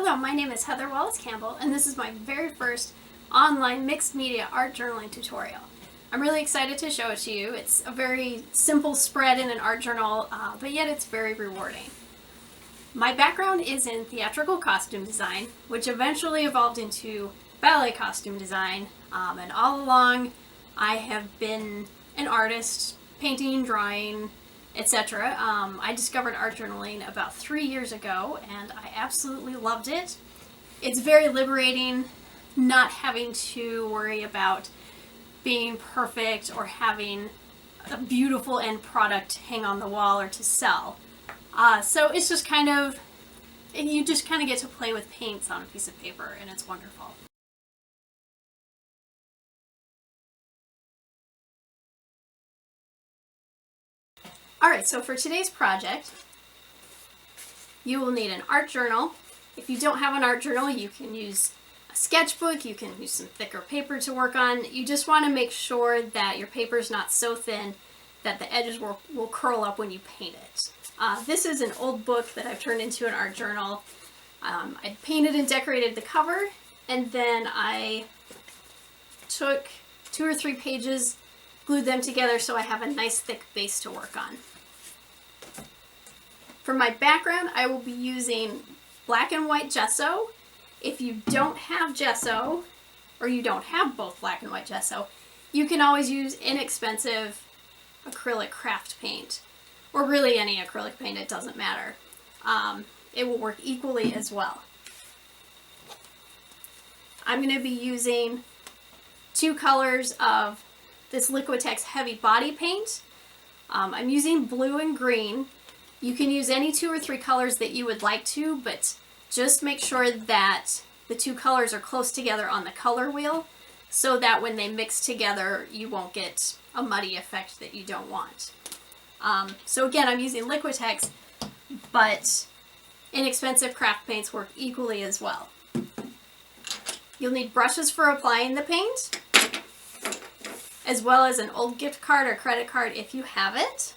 Hello, my name is Heather Wallace Campbell, and this is my very first online mixed media art journaling tutorial. I'm really excited to show it to you. It's a very simple spread in an art journal, but yet it's very rewarding. My background is in theatrical costume design, which eventually evolved into ballet costume design, and all along I have been an artist, painting, drawing, etc. I discovered art journaling about 3 years ago and I absolutely loved it. It's very liberating not having to worry about being perfect or having a beautiful end product to hang on the wall or to sell. So it's just you just kind of get to play with paints on a piece of paper, and it's wonderful. Alright, so for today's project, you will need an art journal. If you don't have an art journal, you can use a sketchbook, you can use some thicker paper to work on. You just want to make sure that your paper is not so thin that the edges will curl up when you paint it. This is an old book that I've turned into an art journal. I painted and decorated the cover, and then I took 2 or 3 pages, glued them together so I have a nice thick base to work on. For my background, I will be using black and white gesso. If you don't have gesso, or you don't have both black and white gesso, you can always use inexpensive acrylic craft paint, or really any acrylic paint, it doesn't matter. It will work equally as well. I'm going to be using 2 colors of this Liquitex heavy body paint. I'm using blue and green. You can use any 2 or 3 colors that you would like to, but just make sure that the 2 colors are close together on the color wheel so that when they mix together you won't get a muddy effect that you don't want. So again, I'm using Liquitex, but inexpensive craft paints work equally as well. You'll need brushes for applying the paint, as well as an old gift card or credit card if you have it.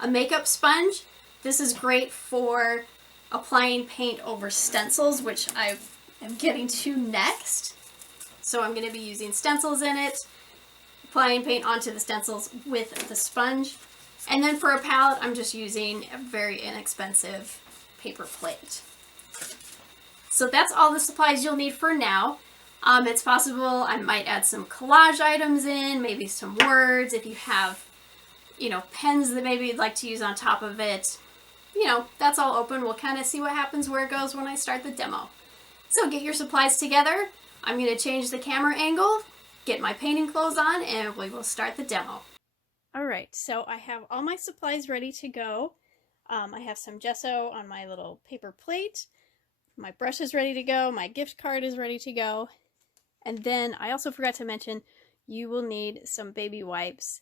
A makeup sponge. This is great for applying paint over stencils, which I am getting to next. So I'm going to be using stencils in it, applying paint onto the stencils with the sponge. And then for a palette, I'm just using a very inexpensive paper plate. So that's all the supplies you'll need for now. It's possible I might add some collage items in, maybe some words. If you have, pens that maybe you'd like to use on top of it, that's all open. We'll kind of see what happens, where it goes when I start the demo. So get your supplies together. I'm going to change the camera angle, get my painting clothes on, and we will start the demo. Alright, so I have all my supplies ready to go. I have some gesso on my little paper plate. My brush is ready to go. My gift card is ready to go. And then I also forgot to mention, you will need some baby wipes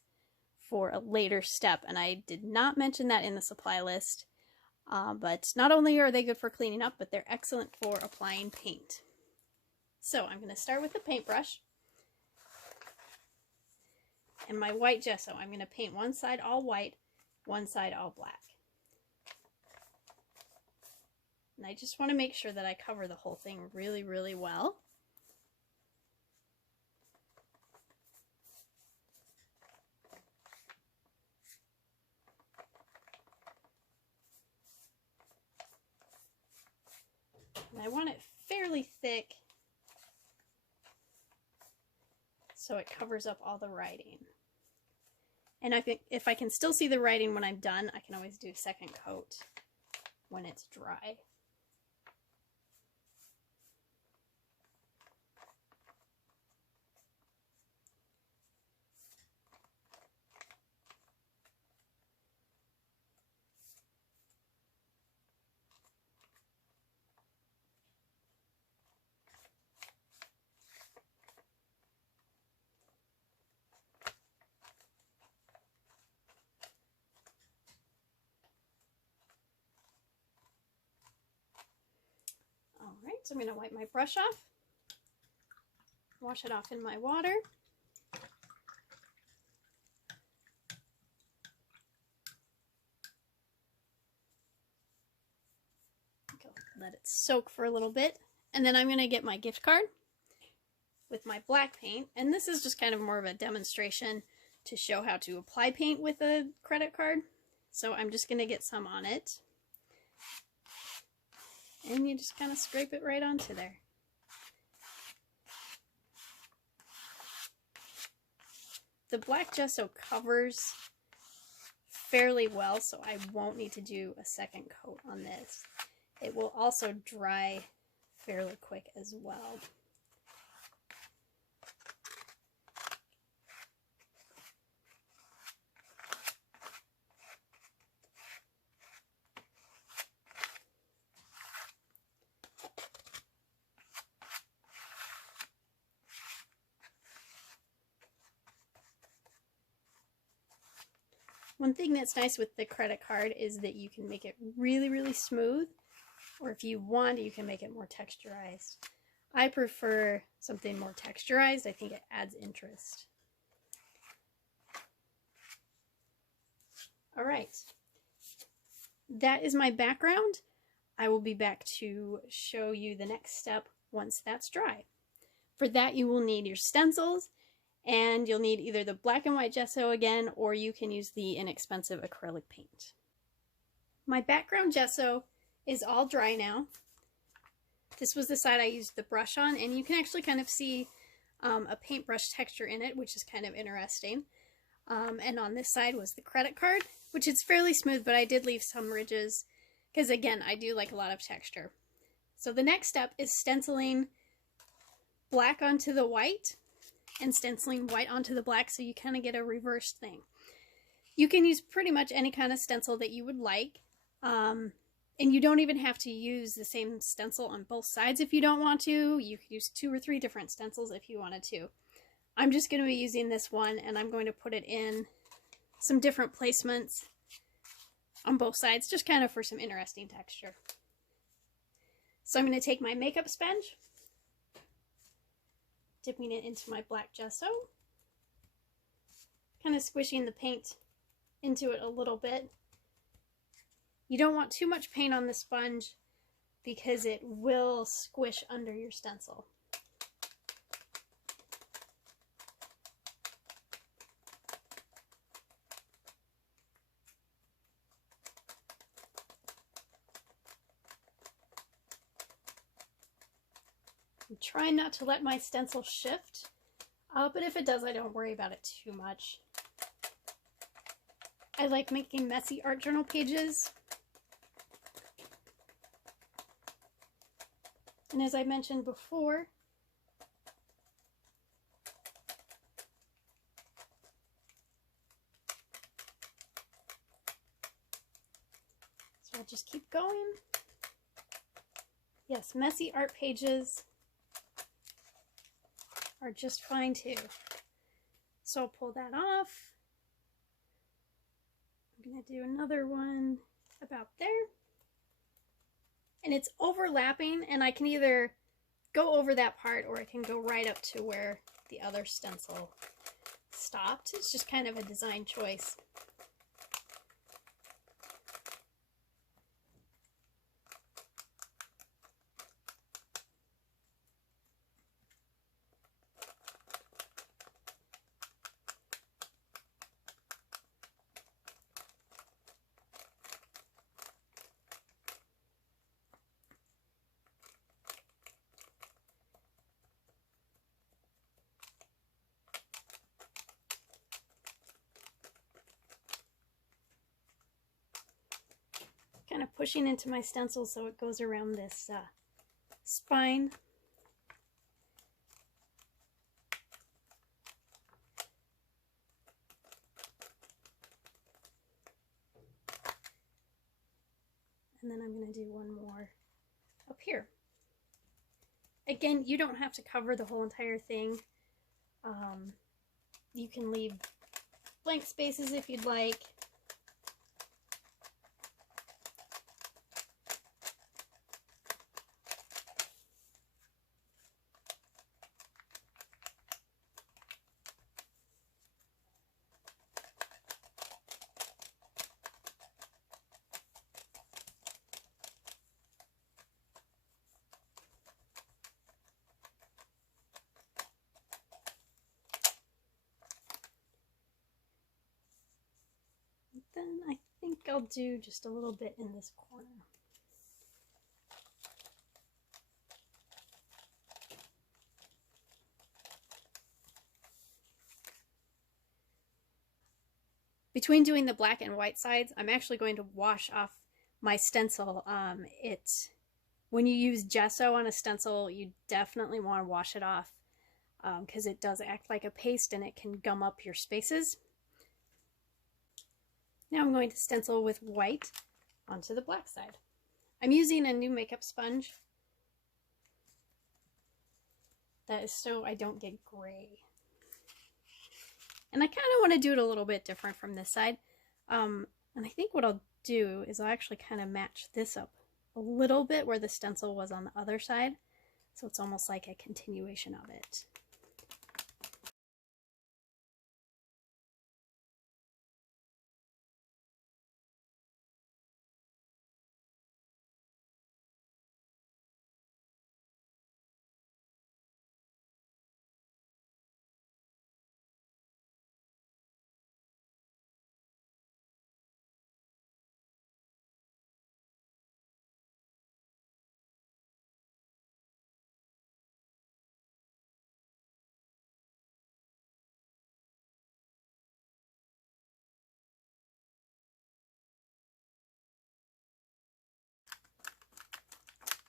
for a later step. And I did not mention that in the supply list. But not only are they good for cleaning up, but they're excellent for applying paint. So I'm going to start with the paintbrush. And my white gesso, I'm going to paint one side all white, one side all black. And I just want to make sure that I cover the whole thing really, really well. And I want it fairly thick so it covers up all the writing. And I think if I can still see the writing when I'm done, I can always do a second coat when it's dry. Alright, so I'm going to wipe my brush off, wash it off in my water. let it soak for a little bit. And then I'm going to get my gift card with my black paint. And this is just kind of more of a demonstration to show how to apply paint with a credit card. So I'm just going to get some on it. And you just kind of scrape it right onto there. The black gesso covers fairly well, so I won't need to do a second coat on this. It will also dry fairly quick as well. One thing that's nice with the credit card is that you can make it really, really smooth, or if you want, you can make it more texturized. I prefer something more texturized. I think it adds interest. All right, that is my background. I will be back to show you the next step once that's dry. For that, you will need your stencils, and you'll need either the black and white gesso again, or you can use the inexpensive acrylic paint. My background gesso is all dry now. This was the side I used the brush on, and you can actually kind of see a paintbrush texture in it, which is kind of interesting. And on this side was the credit card, which is fairly smooth, but I did leave some ridges, because again, I do like a lot of texture. So the next step is stenciling black onto the white, and stenciling white onto the black, so you kind of get a reversed thing. You can use pretty much any kind of stencil that you would like, and you don't even have to use the same stencil on both sides if you don't want to. You could use 2 or 3 different stencils if you wanted to. I'm just going to be using this one, and I'm going to put it in some different placements on both sides, just kind of for some interesting texture. So I'm going to take my makeup sponge, dipping it into my black gesso, kind of squishing the paint into it a little bit. You don't want too much paint on the sponge because it will squish under your stencil. I'm trying not to let my stencil shift, but if it does, I don't worry about it too much. I like making messy art journal pages. And as I mentioned before, so I'll just keep going. Yes, messy art pages are just fine too. So I'll pull that off. I'm going to do another one about there. And it's overlapping, and I can either go over that part or I can go right up to where the other stencil stopped. It's just kind of a design choice. Kind of pushing into my stencil so it goes around this spine. And then I'm going to do one more up here. Again, you don't have to cover the whole entire thing. You can leave blank spaces if you'd like. then I think I'll do just a little bit in this corner. Between doing the black and white sides, I'm actually going to wash off my stencil. When you use gesso on a stencil, you definitely want to wash it off because it does act like a paste and it can gum up your spaces. Now I'm going to stencil with white onto the black side. I'm using a new makeup sponge. That is so I don't get gray. And I kind of want to do it a little bit different from this side. And I think what I'll do is I'll actually kind of match this up a little bit where the stencil was on the other side. So it's almost like a continuation of it.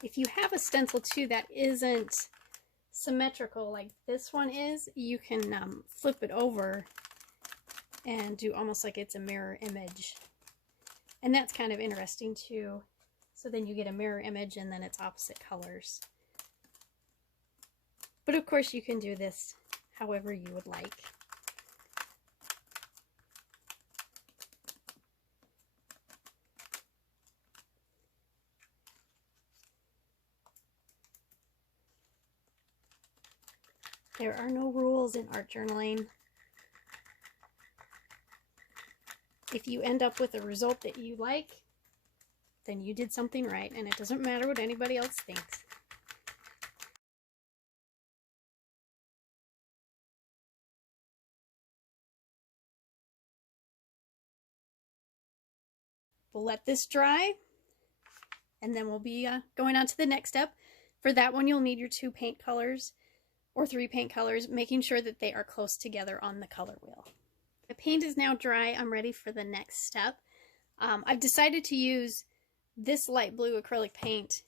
If you have a stencil too that isn't symmetrical like this one is, you can flip it over and do almost like it's a mirror image. And that's kind of interesting too. So then you get a mirror image and then it's opposite colors. But of course you can do this however you would like. There are no rules in art journaling. If you end up with a result that you like, then you did something right, and it doesn't matter what anybody else thinks. We'll let this dry, and then we'll be going on to the next step. For that one, you'll need your 2 paint colors or 3 paint colors, making sure that they are close together on the color wheel. The paint is now dry. I'm ready for the next step. I've decided to use this light blue acrylic paint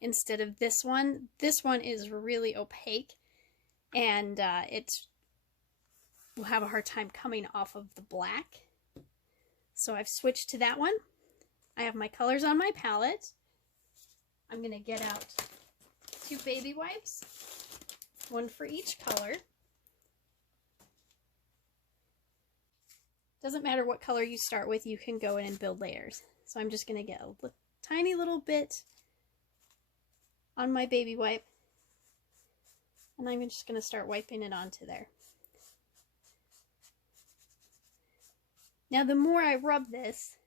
instead of this one. This one is really opaque and it will have a hard time coming off of the black. So I've switched to that one. I have my colors on my palette. I'm going to get out 2 baby wipes, 1 for each color. Doesn't matter what color you start with, you can go in and build layers. So I'm just going to get a tiny little bit on my baby wipe, and I'm just going to start wiping it onto there. Now the more I rub this,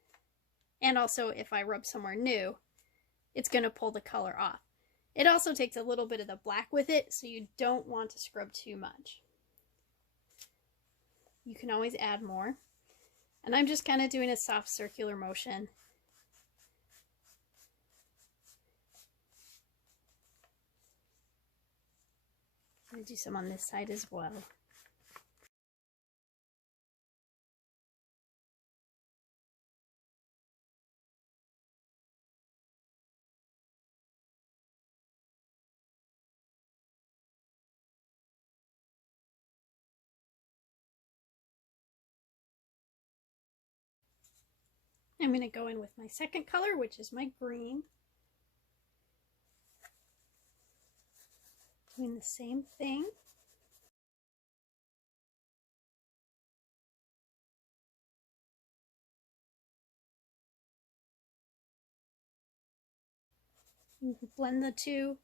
and also if I rub somewhere new, it's going to pull the color off. It also takes a little bit of the black with it, so you don't want to scrub too much. You can always add more. And I'm just kind of doing a soft circular motion. I'm going to do some on this side as well. I'm going to go in with my second color, which is my green. Doing the same thing. You can blend the two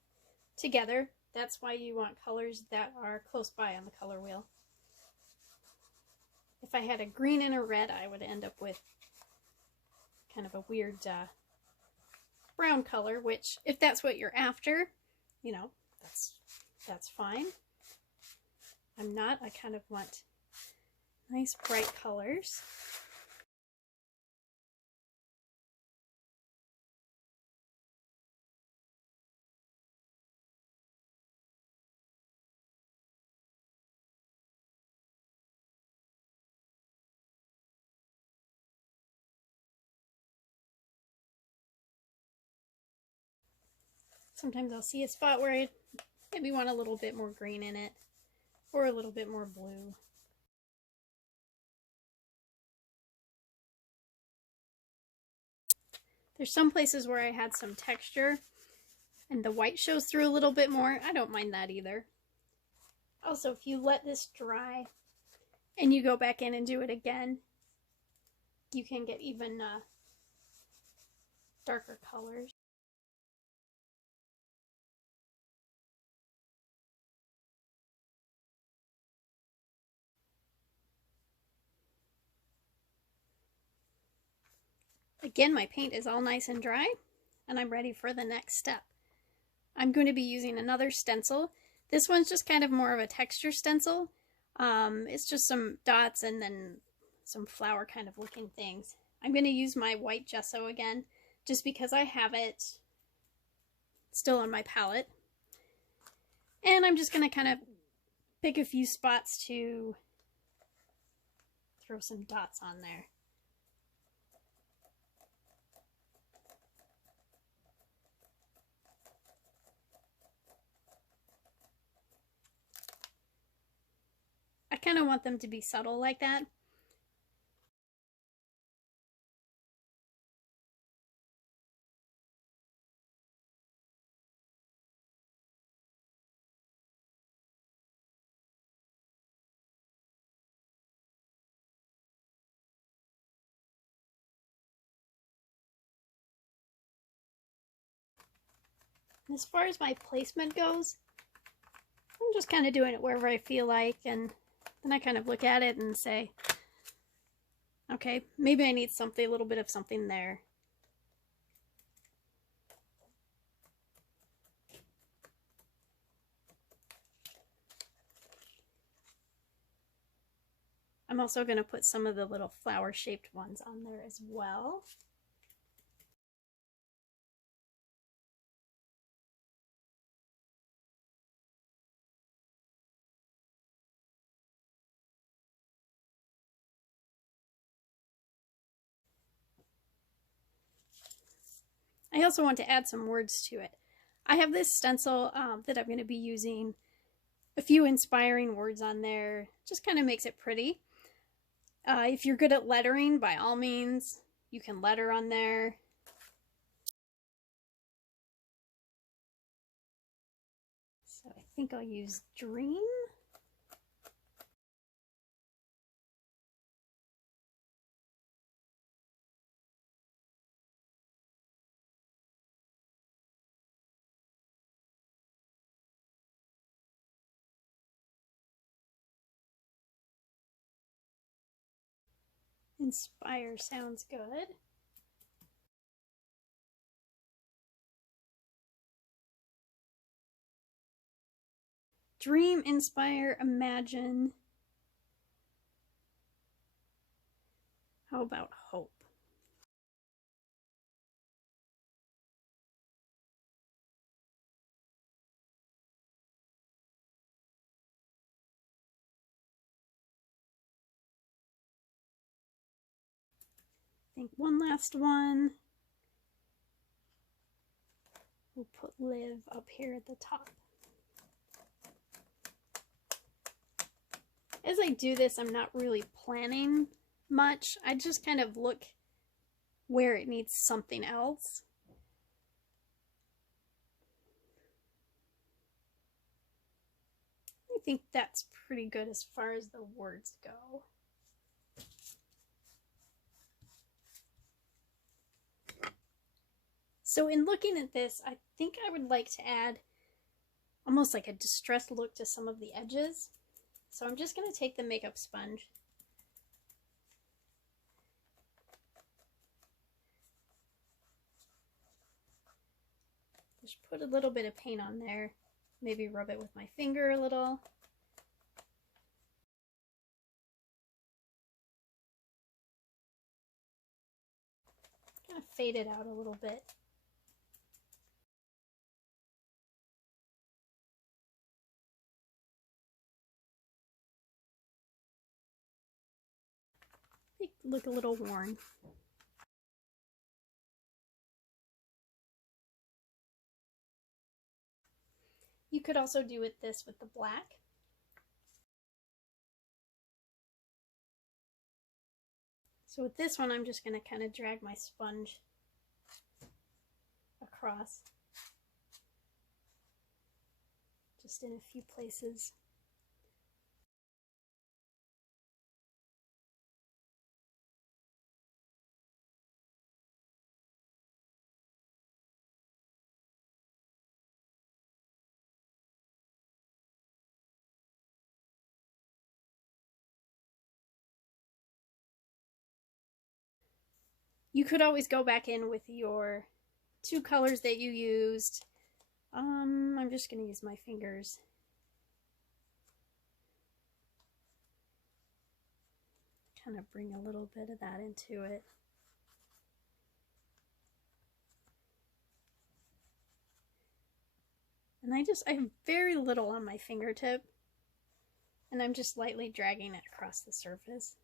together. That's why you want colors that are close by on the color wheel. If I had a green and a red, I would end up with kind of a weird brown color, which if that's what you're after, you know, that's fine. I'm not. I kind of want nice bright colors. Sometimes I'll see a spot where I maybe want a little bit more green in it, or a little bit more blue. There's some places where I had some texture and the white shows through a little bit more. I don't mind that either. Also, if you let this dry and you go back in and do it again, you can get even darker colors. Again, my paint is all nice and dry, and I'm ready for the next step. I'm going to be using another stencil. This one's just kind of more of a texture stencil. It's just some dots and then some flower kind of looking things. I'm going to use my white gesso again, just because I have it still on my palette. And I'm just going to kind of pick a few spots to throw some dots on there. I kind of want them to be subtle like that. As far as my placement goes, I'm just kind of doing it wherever I feel like, and then I kind of look at it and say, okay, maybe I need something, a little bit of something there. I'm also going to put some of the little flower-shaped ones on there as well. I also want to add some words to it. I have this stencil that I'm going to be using a few inspiring words on there. Just kind of makes it pretty. If you're good at lettering, by all means, you can letter on there. So I think I'll use Dream. Inspire sounds good. Dream, inspire, imagine. How about hope? I think one last one. We'll put live up here at the top. As I do this, I'm not really planning much. I just kind of look where it needs something else. I think that's pretty good as far as the words go. So in looking at this, I think I would like to add almost like a distressed look to some of the edges. So I'm just going to take the makeup sponge. Just put a little bit of paint on there. Maybe rub it with my finger a little. Kind of fade it out a little bit. They look a little worn. You could also do this with the black. So with this one, I'm just going to kind of drag my sponge across, just in a few places. You could always go back in with your 2 colors that you used. I'm just going to use my fingers. Kind of bring a little bit of that into it. And I have very little on my fingertip, and I'm just lightly dragging it across the surface.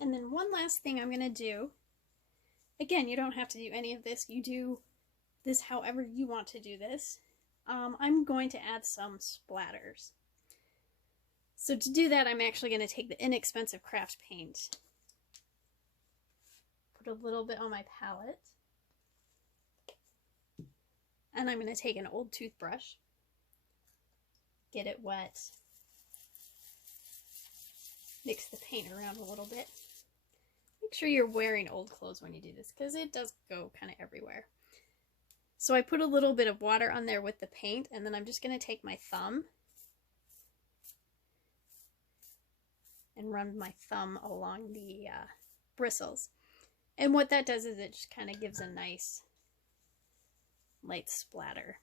And then one last thing I'm going to do, again, you don't have to do any of this, you do this however you want to do this. I'm going to add some splatters. So to do that, I'm actually going to take the inexpensive craft paint, put a little bit on my palette, and I'm going to take an old toothbrush, get it wet, mix the paint around a little bit. Make sure you're wearing old clothes when you do this, because it does go kind of everywhere. So I put a little bit of water on there with the paint, and then I'm just going to take my thumb and run my thumb along the bristles. And what that does is it just kind of gives a nice light splatter.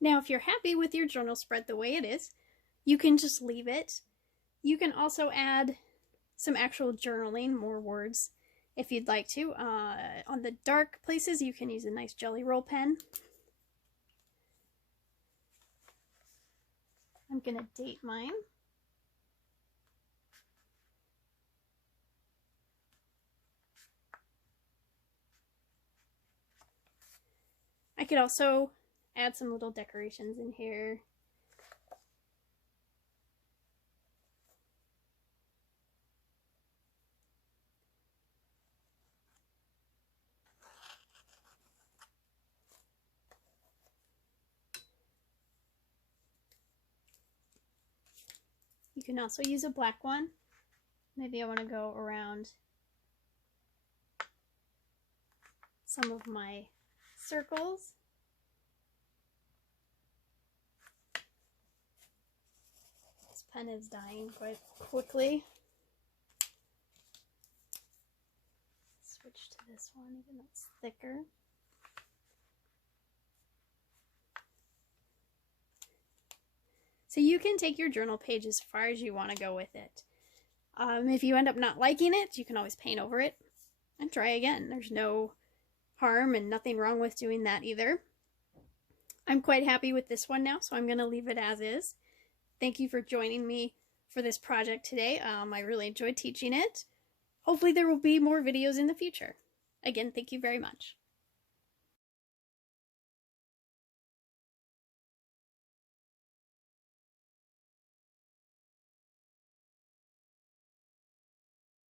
Now, if you're happy with your journal spread the way it is, you can just leave it. You can also add some actual journaling, more words, if you'd like to. On the dark places, you can use a nice Jelly Roll pen. I'm going to date mine. I could also add some little decorations in here. You can also use a black one. Maybe I want to go around some of my circles. This pen is dying quite quickly. Switch to this one, even though it's thicker. So you can take your journal page as far as you want to go with it. If you end up not liking it, you can always paint over it and try again. There's no harm and nothing wrong with doing that either. I'm quite happy with this one now, so I'm going to leave it as is. Thank you for joining me for this project today. I really enjoyed teaching it. Hopefully there will be more videos in the future. Again, thank you very much.